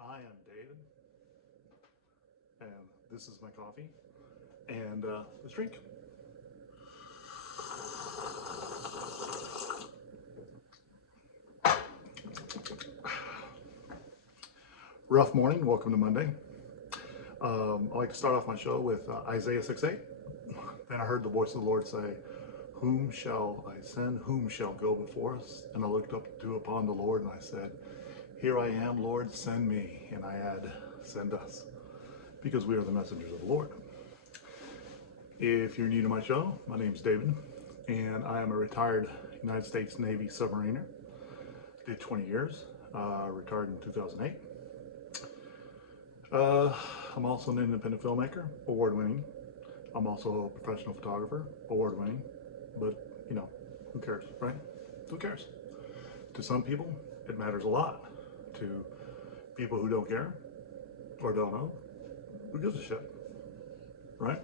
I am David, and this is my coffee, and let's drink. Rough morning, welcome to Monday. I like to start off my show with Isaiah 6:8. Then I heard the voice of the Lord say, "Whom shall I send? Whom shall go before us?" And I looked up to upon the Lord and I said, "Here I am, Lord, send me." And I add, "Send us," because we are the messengers of the Lord. If you're new to my show, my name is David, and I am a retired United States Navy submariner. Did 20 years, retired in 2008. I'm also an independent filmmaker, award-winning. I'm also a professional photographer, award-winning. But, who cares, right? Who cares? To some people, it matters a lot. To people who don't care or don't know, who gives a shit, right?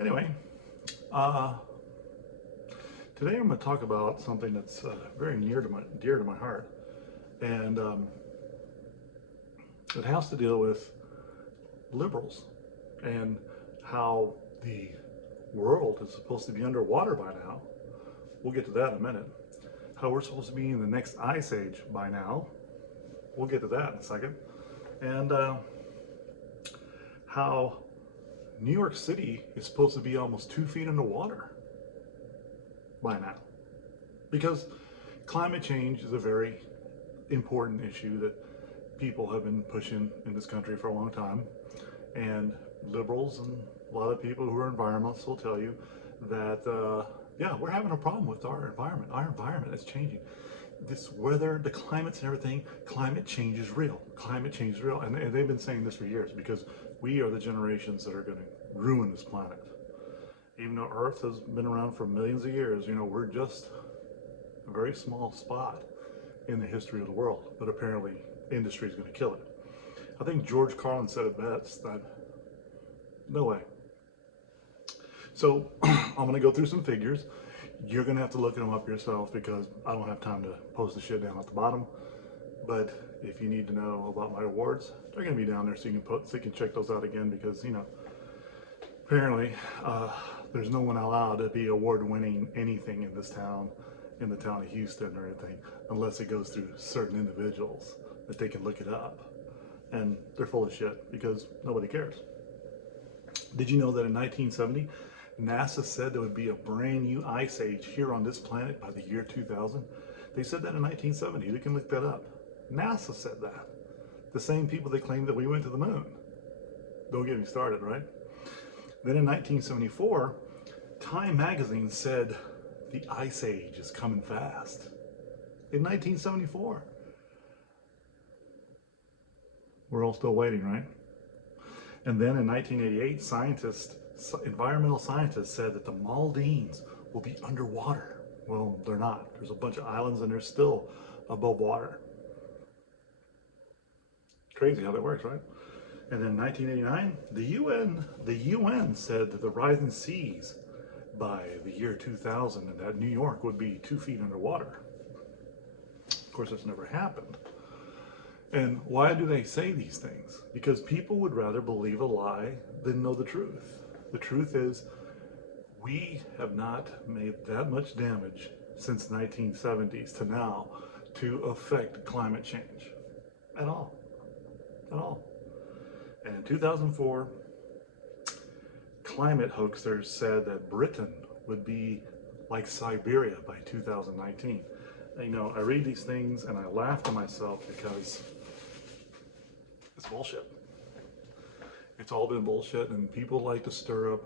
Anyway, today I'm going to talk about something that's very dear to my heart, and it has to deal with liberals and how the world is supposed to be underwater by now. We'll get to that in a minute. How we're supposed to be in the next ice age by now. We'll get to that in a second. And how New York City is supposed to be almost 2 feet underwater by now. Because climate change is a very important issue that people have been pushing in this country for a long time. And liberals and a lot of people who are environmentalists will tell you that, yeah, we're having a problem with our environment. Our environment is changing. This weather, the climates and everything, climate change is real. Climate change is real. And they've been saying this for years because we are the generations that are going to ruin this planet. Even though Earth has been around for millions of years, we're just a very small spot in the history of the world. But apparently, industry is going to kill it. I think George Carlin said it best that no way. So I'm going to go through some figures. You're going to have to look them up yourself because I don't have time to post the shit down at the bottom. But if you need to know about my awards, they're going to be down there so you can check those out again because, apparently there's no one allowed to be award-winning anything in this town, in the town of Houston or anything, unless it goes through certain individuals that they can look it up. And they're full of shit because nobody cares. Did you know that in 1970, NASA said there would be a brand new ice age here on this planet by the year 2000? They said that in 1970. You can look that up. NASA said that. The same people that claimed that we went to the moon. Don't get me started, right? Then in 1974, Time magazine said the ice age is coming fast. In 1974. We're all still waiting, right? And then in 1988, environmental scientists said that the Maldives will be underwater. Well, they're not. There's a bunch of islands and they're still above water. Crazy how that works, right? And then in 1989, the UN said that the rising seas by the year 2000 and that New York would be 2 feet underwater. Of course, that's never happened. And why do they say these things? Because people would rather believe a lie than know the truth. The truth is, we have not made that much damage since the 1970s to now to affect climate change. At all. At all. And in 2004, climate hoaxers said that Britain would be like Siberia by 2019. I read these things and I laugh to myself because it's bullshit. It's all been bullshit, and people like to stir up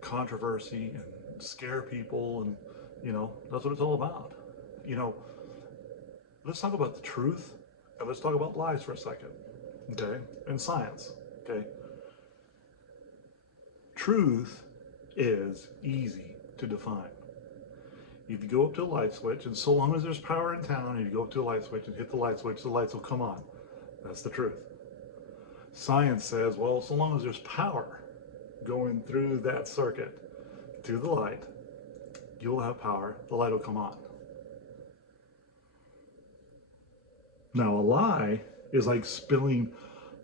controversy and scare people, and that's what it's all about. Let's talk about the truth and let's talk about lies for a second, okay? And science, okay? Truth is easy to define. If you go up to a light switch, and so long as there's power in town, and you go up to a light switch and hit the light switch, the lights will come on. That's the truth. Science says, well, so long as there's power going through that circuit to the light, you'll have power, the light will come on. Now, a lie is like spilling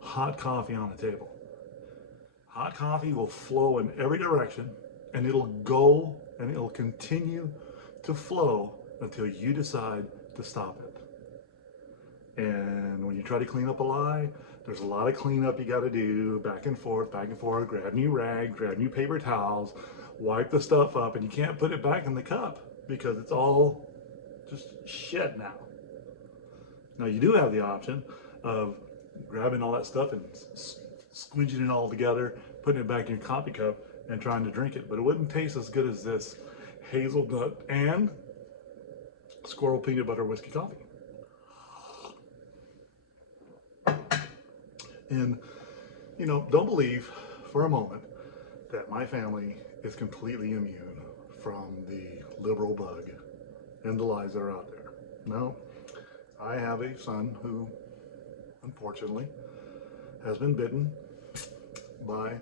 hot coffee on a table. Hot coffee will flow in every direction, and it'll go and it'll continue to flow until you decide to stop it. And when you try to clean up a lie, there's a lot of cleanup you got to do, back and forth, grab new rag, grab new paper towels, wipe the stuff up, and you can't put it back in the cup because it's all just shit now. Now you do have the option of grabbing all that stuff and squeezing it all together, putting it back in your coffee cup and trying to drink it, but it wouldn't taste as good as this hazelnut and squirrel peanut butter whiskey coffee. And, you know, don't believe for a moment that my family is completely immune from the liberal bug and the lies that are out there. No, I have a son who, unfortunately, has been bitten by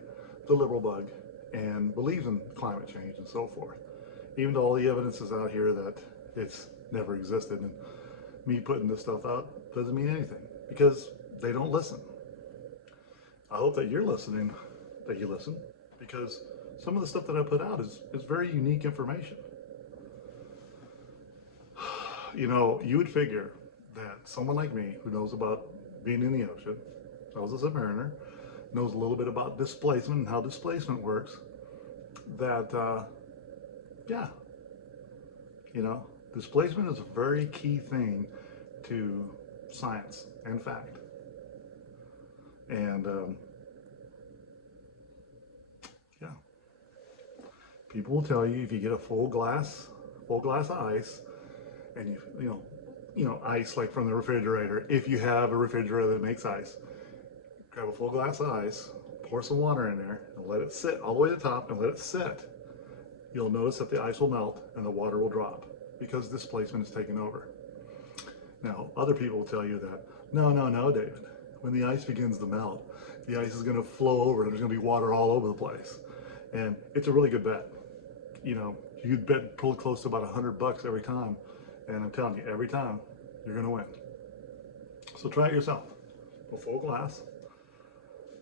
the liberal bug and believes in climate change and so forth. Even though all the evidence is out here that it's never existed, and me putting this stuff out doesn't mean anything because they don't listen. I hope that you're listening, that you listen, because some of the stuff that I put out is very unique information. You know, you would figure that someone like me who knows about being in the ocean, knows as a mariner, knows a little bit about displacement and how displacement works, that, yeah, you know, displacement is a very key thing to science and fact. And yeah, people will tell you if you get a full glass of ice, and you know ice like from the refrigerator. If you have a refrigerator that makes ice, grab a full glass of ice, pour some water in there, and let it sit all the way to the top, and let it sit. You'll notice that the ice will melt and the water will drop because displacement is taking over. Now, other people will tell you that no, David. When the ice begins to melt, the ice is going to flow over and there's going to be water all over the place. And it's a really good bet. You know, you could bet pull close to about $100 every time. And I'm telling you, every time you're going to win. So try it yourself. A full glass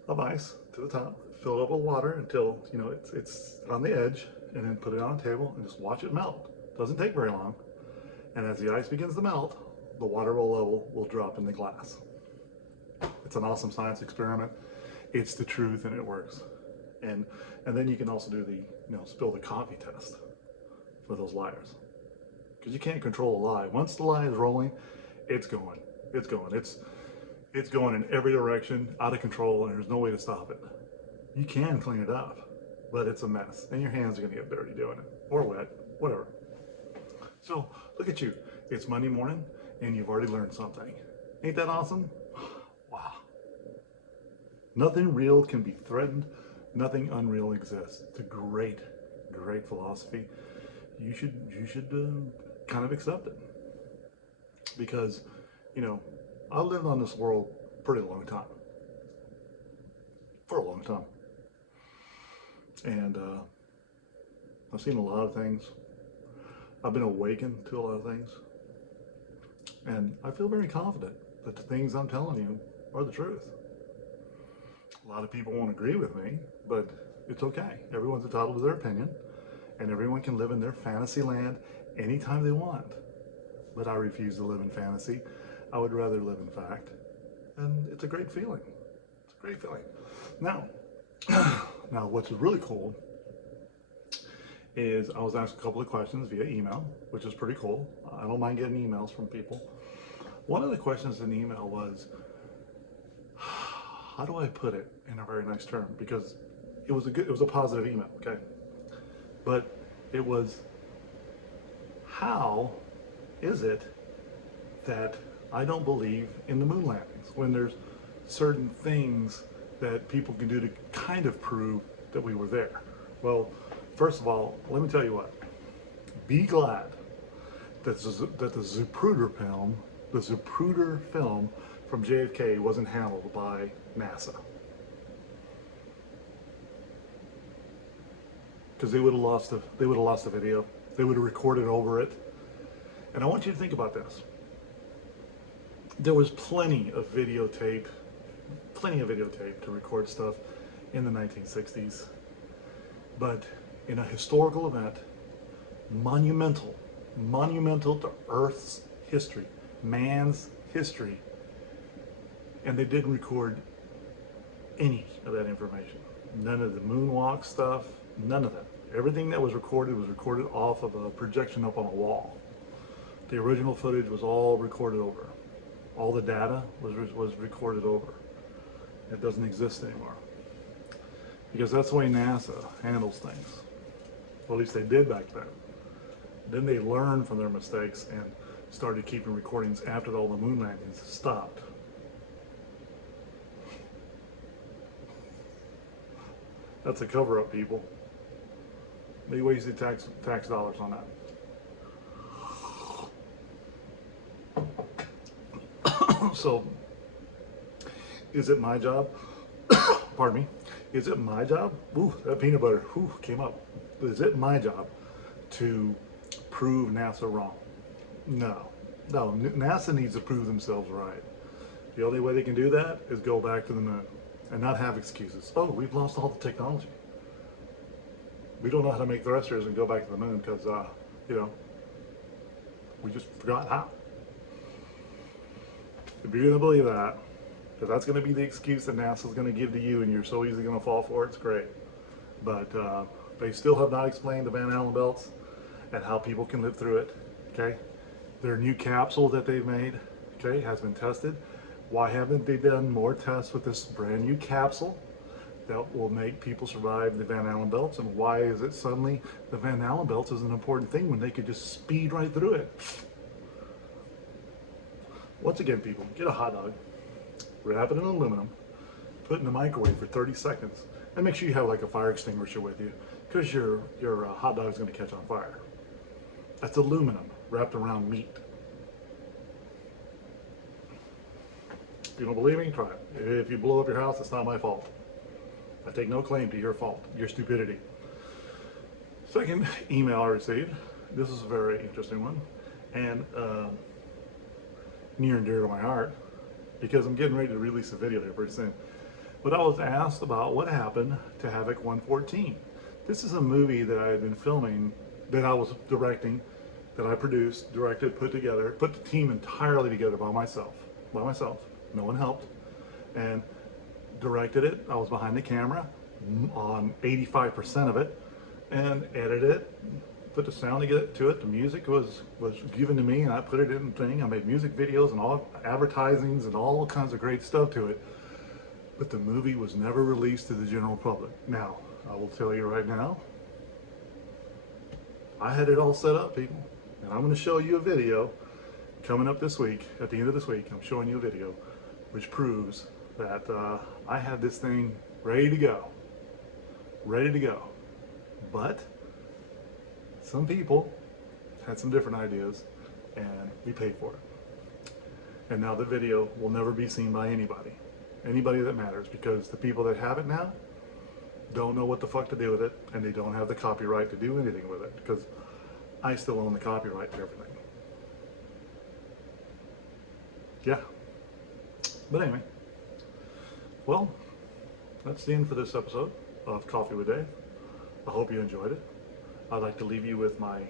of ice to the top, fill it up with water until, you know, it's on the edge, and then put it on a table and just watch it melt. Doesn't take very long. And as the ice begins to melt, the water level will drop in the glass. It's an awesome science experiment. It's the truth and it works. And then you can also do the, spill the coffee test for those liars. Because you can't control a lie. Once the lie is rolling, it's going. It's going. It's going in every direction, out of control, and there's no way to stop it. You can clean it up, but it's a mess. And your hands are going to get dirty doing it. Or wet, whatever. So, look at you. It's Monday morning, and you've already learned something. Ain't that awesome? Wow. Nothing real can be threatened. Nothing unreal exists. It's a great, great philosophy. You should kind of accept it. Because, I lived on this world a pretty long time. For a long time. And I've seen a lot of things. I've been awakened to a lot of things. And I feel very confident that the things I'm telling you are the truth. A lot of people won't agree with me, but it's okay. Everyone's entitled to their opinion, and everyone can live in their fantasy land anytime they want. But I refuse to live in fantasy. I would rather live in fact. And it's a great feeling. It's a great feeling. Now, what's really cool is I was asked a couple of questions via email, which is pretty cool. I don't mind getting emails from people. One of the questions in the email was, how do I put it in a very nice term? Because it was a positive email, okay? But it was, how is it that I don't believe in the moon landings when there's certain things that people can do to kind of prove that we were there? Well, first of all, let me tell you what. Be glad that the Zapruder film from JFK wasn't handled by NASA. Because they would have lost the video. They would have recorded over it. And I want you to think about this. There was plenty of videotape to record stuff in the 1960s. But in a historical event, monumental to Earth's history, man's history, and they didn't record any of that information. None of the moonwalk stuff, none of that. Everything that was recorded off of a projection up on a wall. The original footage was all recorded over. All the data was recorded over. It doesn't exist anymore. Because that's the way NASA handles things. Well, at least they did back then. Then they learned from their mistakes and started keeping recordings after all the moon landings stopped. That's a cover-up, people. They wasted tax dollars on that. So, is it my job? Pardon me. Is it my job? Ooh, that peanut butter, came up. Is it my job to prove NASA wrong? No. NASA needs to prove themselves right. The only way they can do that is go back to the moon and not have excuses. Oh, we've lost all the technology. We don't know how to make thrusters and go back to the moon because, we just forgot how. If you're going to believe that, if that's going to be the excuse that NASA's going to give to you and you're so easily going to fall for it, it's great. But they still have not explained the Van Allen belts and how people can live through it, okay? Their new capsule that they've made, okay, has been tested. Why haven't they done more tests with this brand new capsule that will make people survive the Van Allen belts? And why is it suddenly the Van Allen belts is an important thing when they could just speed right through it? Once again, people, get a hot dog, wrap it in aluminum, put it in the microwave for 30 seconds, and make sure you have like a fire extinguisher with you because your hot dog is going to catch on fire. That's aluminum wrapped around meat. If you don't believe me, try it. If you blow up your house, it's not my fault. I take no claim to your fault, your stupidity. Second email I received, this is a very interesting one, and near and dear to my heart, because I'm getting ready to release a video here pretty soon. But I was asked about what happened to Havoc 114. This is a movie that I had been filming, that I was directing, that I produced, directed, put together, put the team entirely together by myself. No one helped. And directed it. I was behind the camera on 85% of it and edited it, put the sound to it. The music was given to me and I put it in the thing. I made music videos and all advertisings and all kinds of great stuff to it. But the movie was never released to the general public. Now, I will tell you right now, I had it all set up, people. And I'm going to show you a video coming up this week. At the end of this week, I'm showing you a video which proves that I had this thing ready to go. But some people had some different ideas and we paid for it. And now the video will never be seen by anybody that matters, because the people that have it now don't know what the fuck to do with it, and they don't have the copyright to do anything with it, because I still own the copyright to everything. Yeah. But anyway, well, that's the end for this episode of Coffee with Dave. I hope you enjoyed it. I'd like to leave you with my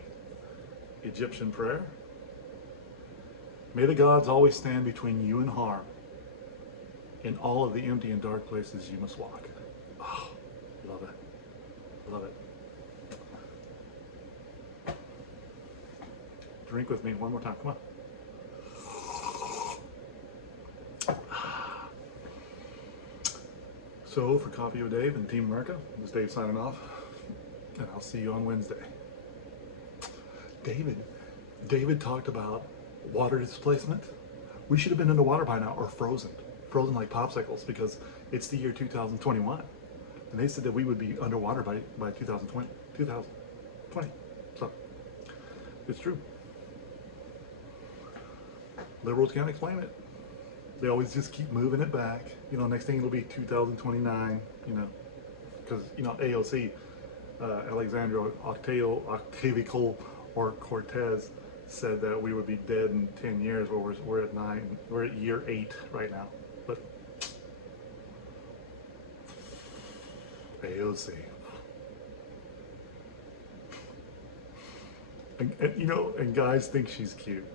Egyptian prayer. May the gods always stand between you and harm in all of the empty and dark places you must walk. Oh, love it. Love it. Drink with me one more time. Come on. So for Coffee with Dave and Team America, this is Dave signing off, and I'll see you on Wednesday. David talked about water displacement. We should have been underwater by now, or frozen like popsicles, because it's the year 2021, and they said that we would be underwater by 2020. So it's true. Liberals can't explain it. They always just keep moving it back. You know, next thing it'll be 2029, you know, because, you know, AOC, Alexandria Ocasio-Cortez said that we would be dead in 10 years. Well, we're at 9. We're at year 8 right now. But AOC. And, you know, and guys think she's cute.